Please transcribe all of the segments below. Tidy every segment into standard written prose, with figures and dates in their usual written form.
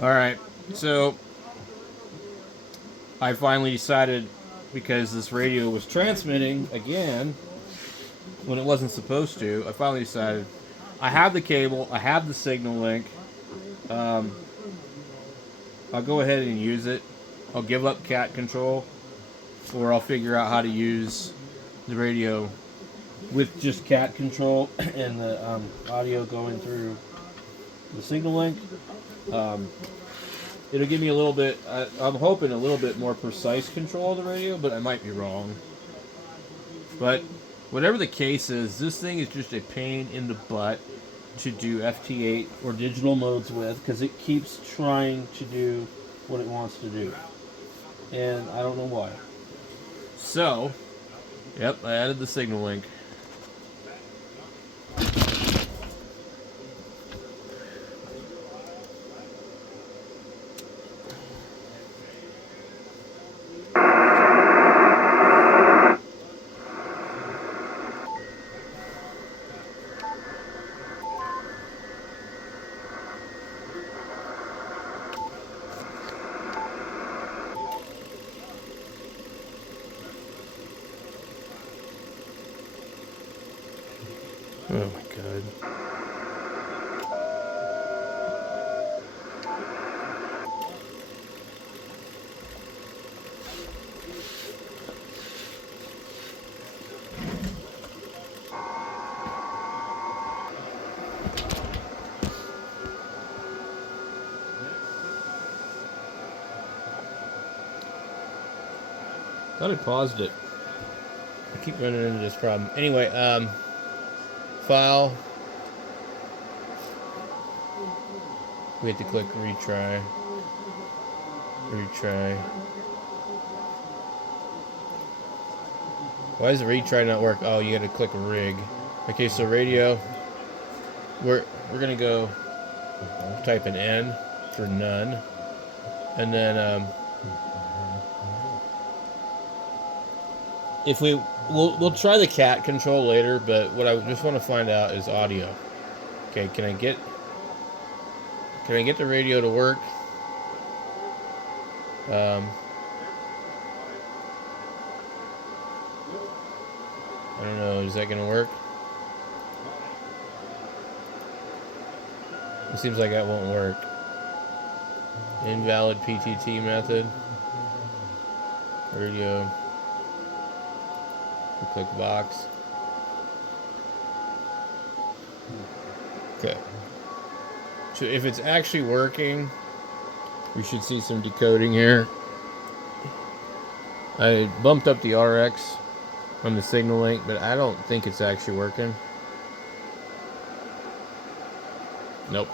Alright, so I finally decided, because this radio was transmitting again when it wasn't supposed to, I finally decided I have the cable, I have the signal link. Um, I'll go ahead and use it. I'll give up cat control, or I'll figure out how to use the radio with just cat control and the audio going through the signal link. Um, it'll give me a little bit, I'm hoping a little bit more precise control of the radio, but I might be wrong. But whatever the case is, this thing is just a pain in the butt to do FT8 or digital modes with, because it keeps trying to do what it wants to do. And I don't know why. So, yep, I added the signal link. Oh my god. Thought I paused it. I keep running into this problem. Anyway, file. We have to click retry. Retry. Why does the retry not work? Oh, you gotta click rig. Okay, so radio. We're gonna go type an N for none. And then if we'll try the cat control later, but what I just want to find out is audio. Okay, can I get the radio to work? I don't know, is that gonna work? It seems like that won't work. Invalid PTT method. Radio. We click box. Okay. So if it's actually working, we should see some decoding here. I bumped up the RX on the signal link, but I don't think it's actually working. Nope.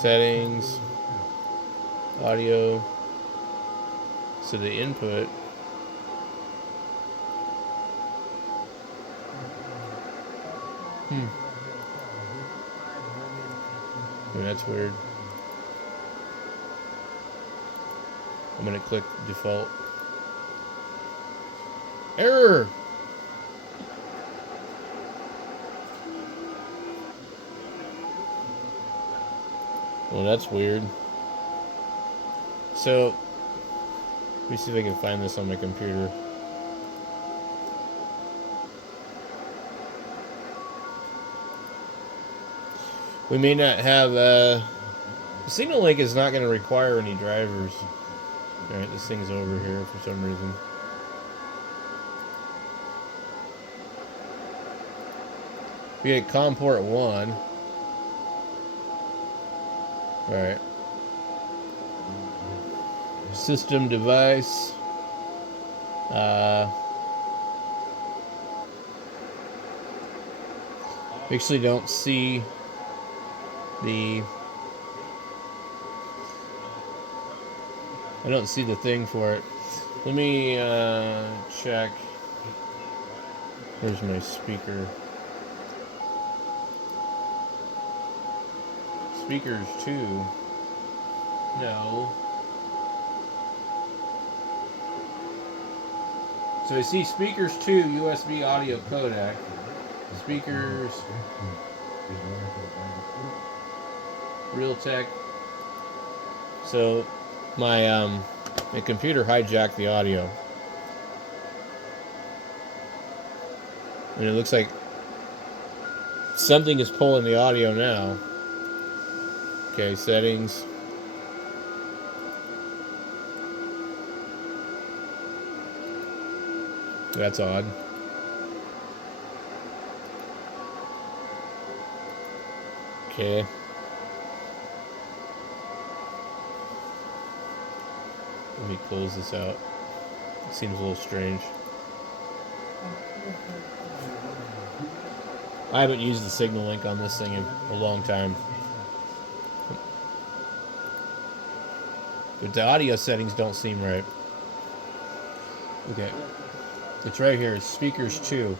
Settings. Audio. So the input. Oh, that's weird. I'm gonna click default. Error! Well, that's weird. So, let me see if I can find this on my computer. We may not have, the signal link is not going to require any drivers. Alright, this thing's over here for some reason. We get COM port 1. Alright. System device. Actually don't see the... I don't see the thing for it. Let me check. Where's my speaker? Speakers 2. No. So I see speakers 2 USB audio codec. Speakers Real tech. So my computer hijacked the audio. And it looks like something is pulling the audio now. Okay, settings. That's odd. Okay. Let me close this out. It seems a little strange. I haven't used the signal link on this thing in a long time. But the audio settings don't seem right. Okay. It's right here. It's speakers 2.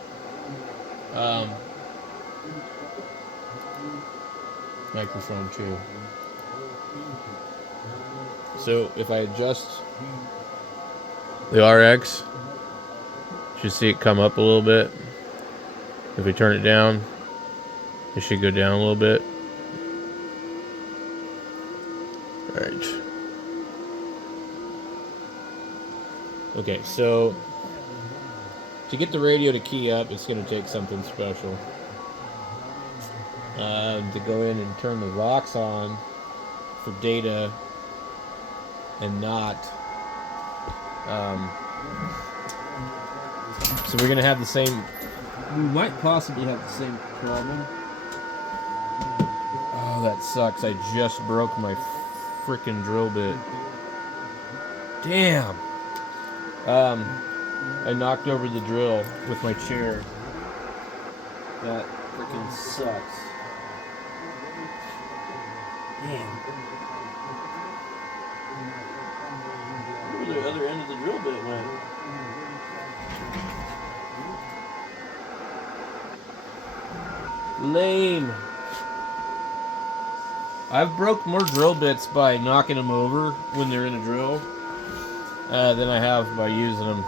Microphone 2. So if I adjust the RX, you should see it come up a little bit. If we turn it down, it should go down a little bit. Alright. Okay, so to get the radio to key up, it's going to take something special. To go in and turn the Vox on for data and not. So we're going to have the same. We might possibly have the same problem. Oh, that sucks. I just broke my freaking drill bit. Damn. I knocked over the drill with my chair. That freaking sucks. Man. Where the other end of the drill bit went? Lame. I've broke more drill bits by knocking them over when they're in a drill than I have by using them.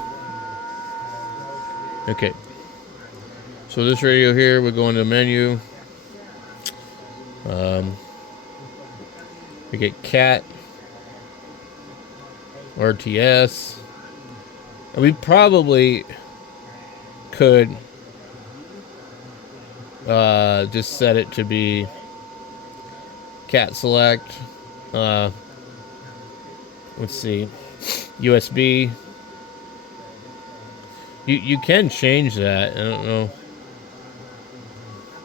Okay. So this radio here, we go into the menu. We get CAT, RTS. And we probably could just set it to be CAT select. Let's see, USB. You can change that. I don't know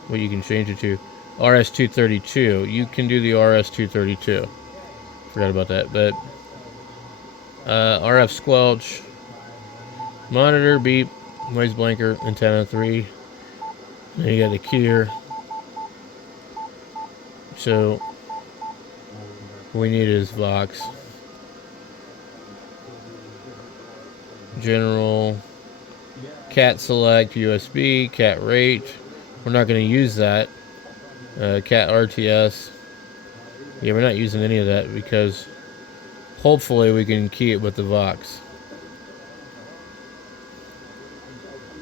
what you can change it to. RS-232. You can do the RS-232. Forgot about that. But RF squelch, monitor, beep, noise blanker, antenna 3. Then you got the keyer. So what we need is Vox. General, CAT select, USB, CAT rate. We're not going to use that. CAT RTS. Yeah, we're not using any of that because hopefully we can key it with the Vox.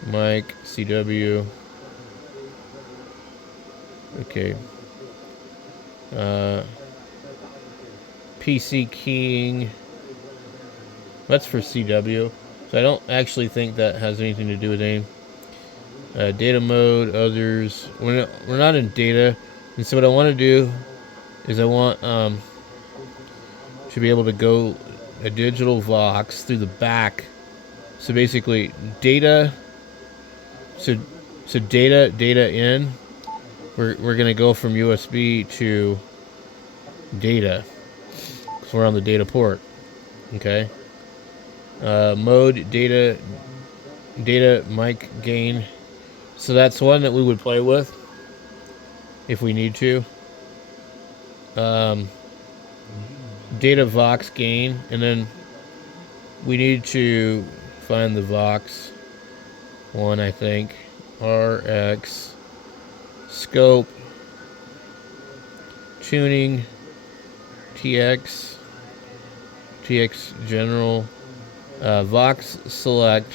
Mic, CW. Okay. PC keying. That's for CW. So I don't actually think that has anything to do with AIM. Data mode, others. We're not in data. And so what I want to do is I want to be able to go a digital Vox through the back. So basically data. So data in. We're going to go from USB to data. So we're on the data port. Okay. Mode, data, mic gain. So that's one that we would play with if we need to. Data Vox gain, and then we need to find the Vox one, I think. RX scope, tuning, TX general, Vox select.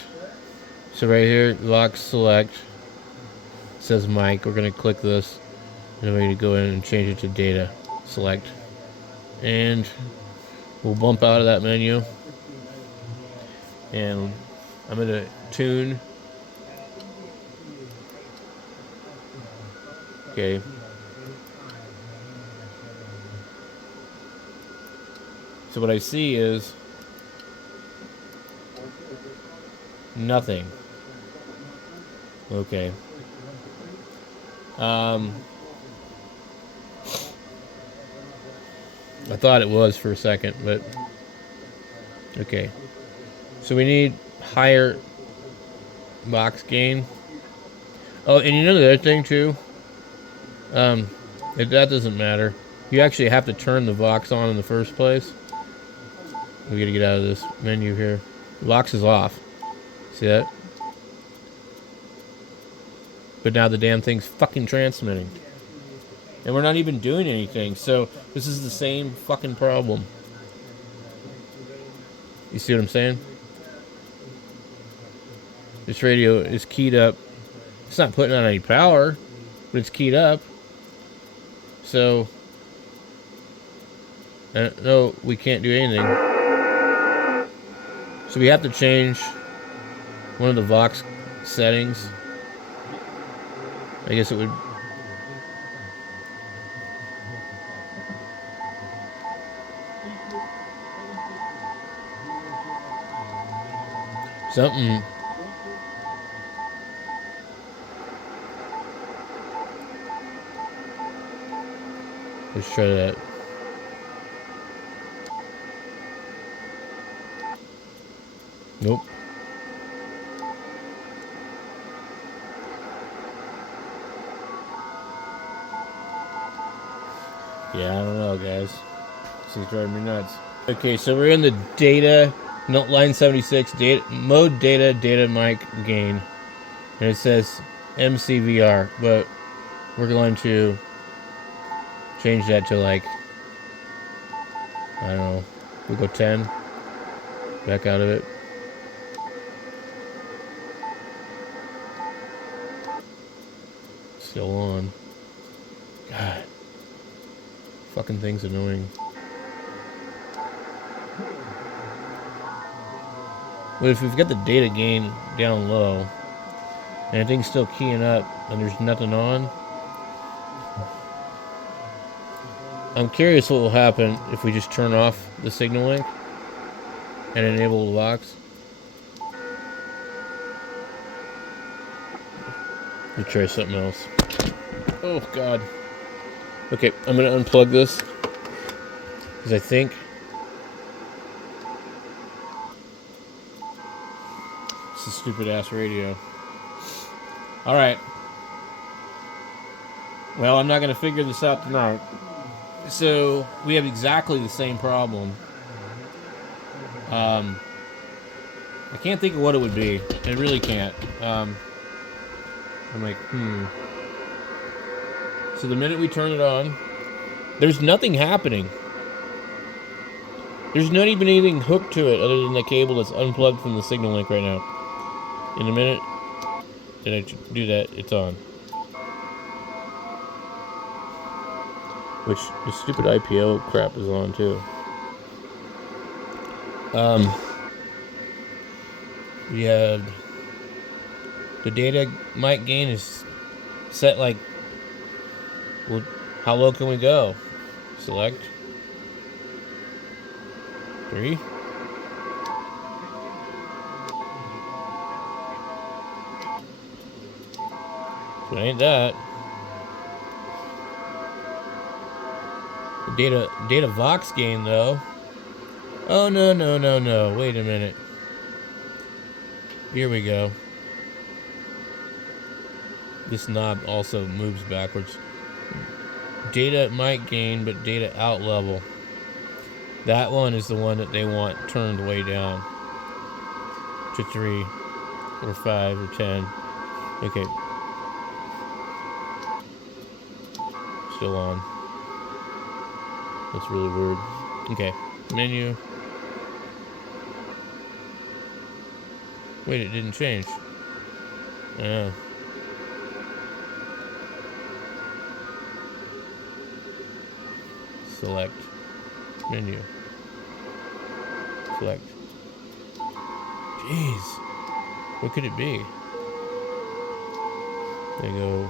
So right here, Vox select, it says mic. We're going to click this. then we need to go in and change it to data. Select. And we'll bump out of that menu. And I'm going to tune. Okay. So what I see is nothing. Okay. I thought it was for a second, but okay. So we need higher box gain. Oh, and you know the other thing too? That doesn't matter. You actually have to turn the Vox on in the first place. We gotta get out of this menu here. The Vox is off. See that? But now the damn thing's fucking transmitting. And we're not even doing anything. So this is the same fucking problem. You see what I'm saying? This radio is keyed up. It's not putting on any power, but it's keyed up. So, no, we can't do anything. So we have to change one of the Vox settings. I guess it would. Something. Let's try that. Nope. Yeah, I don't know, guys. This is driving me nuts. Okay, so we're in the data, no, line 76, data, mode data mic gain. And it says MCVR, but we're going to change that to like, I don't know, we'll go 10. Back out of it. Still on. God. Fucking thing's annoying. But if we've got the data gain down low, and the thing's still keying up, and there's nothing on, I'm curious what will happen if we just turn off the signal link and enable the Vox. We'll try something else. Oh, God. Okay, I'm going to unplug this, because I think it's a stupid-ass radio. Alright. Well, I'm not going to figure this out tonight. So, we have exactly the same problem. I can't think of what it would be. I really can't. I'm like, So the minute we turn it on, there's nothing happening. There's not even anything hooked to it other than the cable that's unplugged from the signal link right now. In a minute that I do that, it's on. Which the stupid IPO crap is on too. We have the data mic gain is set like, well, how low can we go? Select 3. So it ain't that. The data Vox gain though. Oh no. Wait a minute. Here we go. This knob also moves backwards. Data mic gain, but data out level. That one is the one that they want turned way down to 3 or 5 or 10. Okay. Still on. That's really weird. Okay. Menu. Wait, it didn't change. Oh. select, menu, select. Jeez, what could it be? There you go.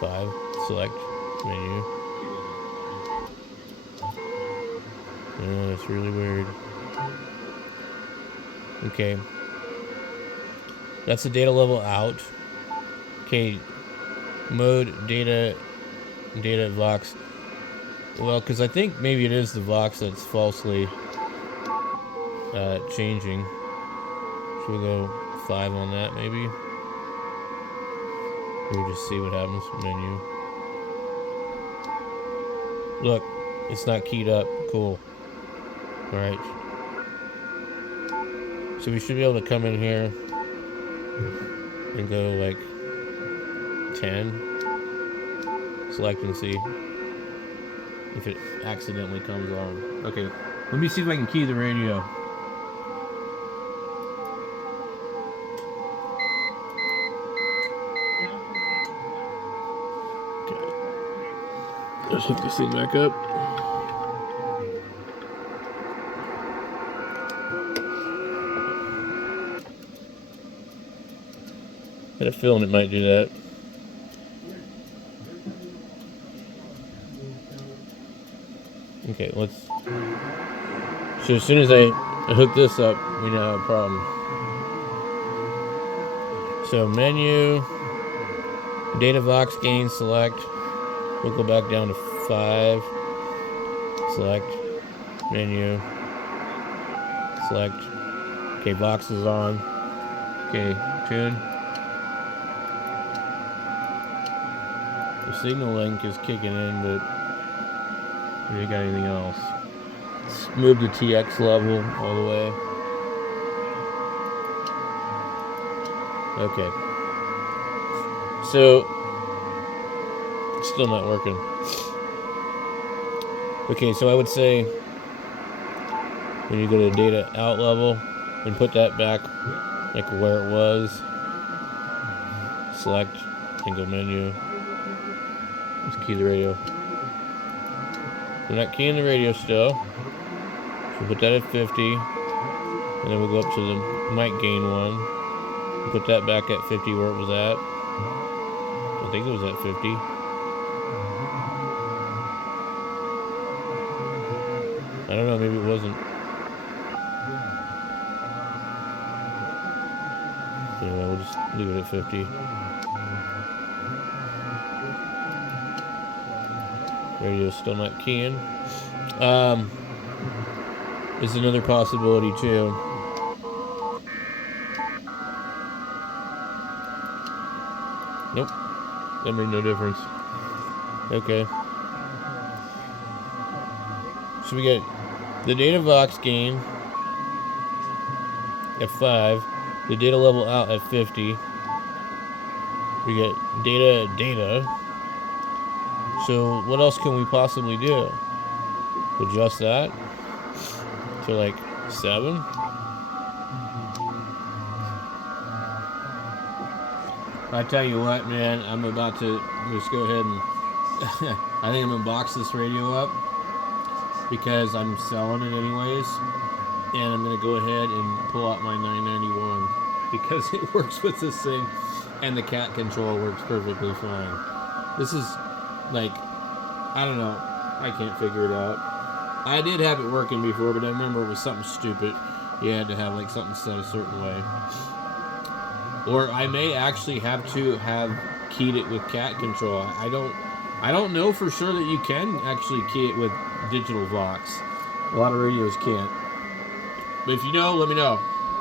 5, select, menu. Oh, that's really weird. Okay. That's the data level out. Okay. Mode, data Vox. Well, because I think maybe it is the Vox that's falsely changing. Should we go 5 on that, maybe? We'll just see what happens. Menu. Look, it's not keyed up. Cool. Alright. So we should be able to come in here and go like 10. Select and see if it accidentally comes on. Okay, let me see if I can key the radio. Okay. Let's hook this thing back up. I had a feeling it might do that. Okay, let's... So as soon as I hook this up, we now have a problem. So menu, data Vox gain, select. We'll go back down to 5. Select, menu, select. Okay, Vox is on. Okay, tune. The signal link is kicking in, but we ain't got anything else. Let's move the TX level all the way. Okay. So, it's still not working. Okay, so I would say when you go to data out level and put that back like where it was, select and go menu. Let's key the radio. We're not keying the radio still. So put that at 50. And then we'll go up to the mic gain one. And put that back at 50 where it was at. I think it was at 50. I don't know, maybe it wasn't. Anyway, we'll just leave it at 50. Radio's still not keying. Is another possibility too. Nope. That made no difference. Okay. So we get the data Vox gain at 5. The data level out at 50. We get data. So what else can we possibly do? Adjust that to like 7. I tell you what, man, I'm about to just go ahead and I think I'm gonna box this radio up because I'm selling it anyways, and I'm gonna go ahead and pull out my 991 because it works with this thing, and the cat control works perfectly fine. This is like, I don't know, I can't figure it out. I did have it working before, but I remember it was something stupid. You had to have like something set a certain way. Or I may actually have to have keyed it with cat control. I don't know for sure that you can actually key it with digital Vox. A lot of radios can't. But if you know, let me know.